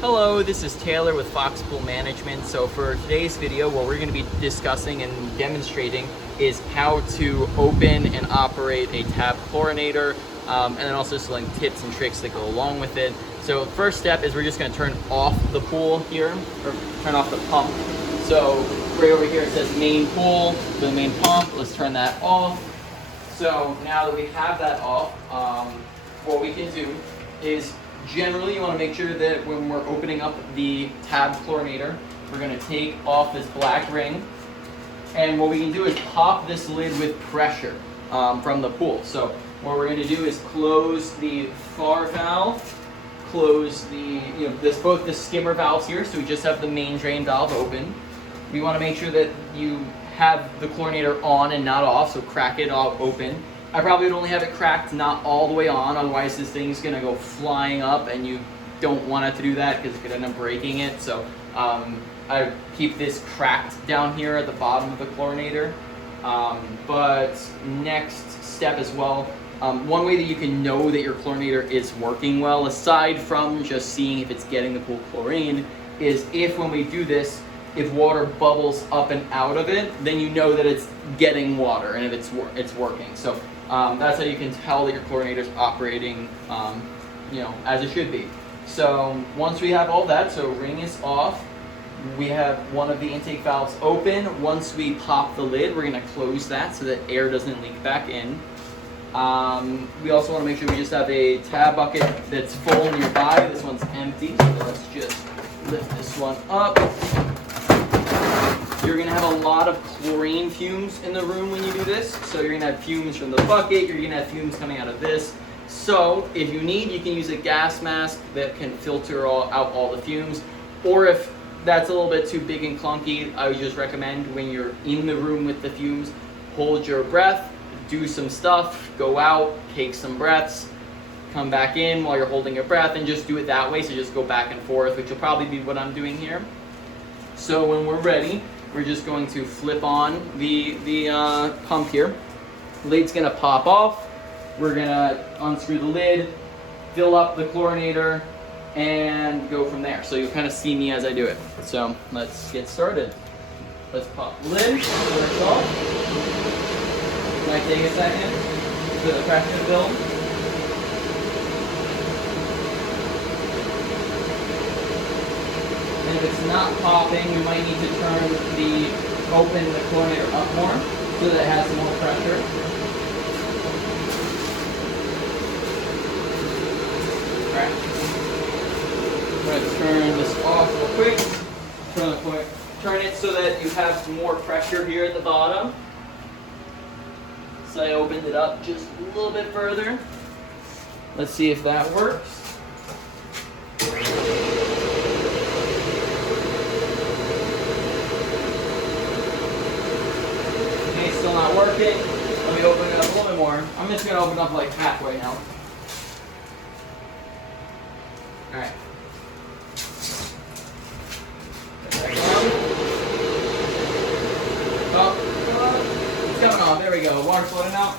Hello, this is Taylor with Fox Pool Management. So for today's video, what we're going to be discussing and demonstrating is how to open and operate a tab chlorinator, and then also some tips and tricks that go along with it. So first step is we're just going to turn off the pool here, or turn off the pump. So right over here it says main pool, the main pump. Let's turn that off. So now that we have that off, what we can do is generally you want to make sure that when we're opening up the tab chlorinator, we're going to take off this black ring. And what we can do is pop this lid with pressure from the pool. So what we're going to do is close the FAR valve, close the, both the skimmer valves here, so we just have the main drain valve open. We want to make sure that you have the chlorinator on and not off, so crack it all open. I probably would only have it cracked, not all the way on, otherwise this thing's gonna go flying up and you don't want it to do that because it could end up breaking it. So I keep this cracked down here at the bottom of the chlorinator. But next step as well, one way that you can know that your chlorinator is working well, aside from just seeing if it's getting the pool chlorine, is if when we do this, if water bubbles up and out of it, then you know that it's getting water and if it's working. So that's how you can tell that your chlorinator is operating, as it should be. So once we have all that, so ring is off, we have one of the intake valves open. Once we pop the lid, we're going to close that so that air doesn't leak back in. We also want to make sure we just have a tab bucket that's full nearby. This one's empty, so let's just lift this one up. You're going to have a lot of chlorine fumes in the room when you do this. So you're going to have fumes from the bucket, you're going to have fumes coming out of this. So if you need, you can use a gas mask that can filter out all the fumes. Or if that's a little bit too big and clunky, I would just recommend when you're in the room with the fumes, hold your breath, do some stuff, go out, take some breaths, come back in while you're holding your breath, and just do it that way. So just go back and forth, which will probably be what I'm doing here. So when we're ready, we're just going to flip on the pump here. Lid's gonna pop off. We're gonna unscrew the lid, fill up the chlorinator, and go from there. So you'll kind of see me as I do it. So let's get started. Let's pop the lid, first off. Might take a second for the pressure to build. And if it's not popping, we might need to open the chlorinator up more so that it has more pressure. Alright. I'm going to turn this off real quick. Turn it so that you have some more pressure here at the bottom. So I opened it up just a little bit further. Let's see if that works. Still not working. Let me open it up a little bit more. I'm just going to open up like halfway now. Alright. Oh, it's coming off. There we go. Water floating out.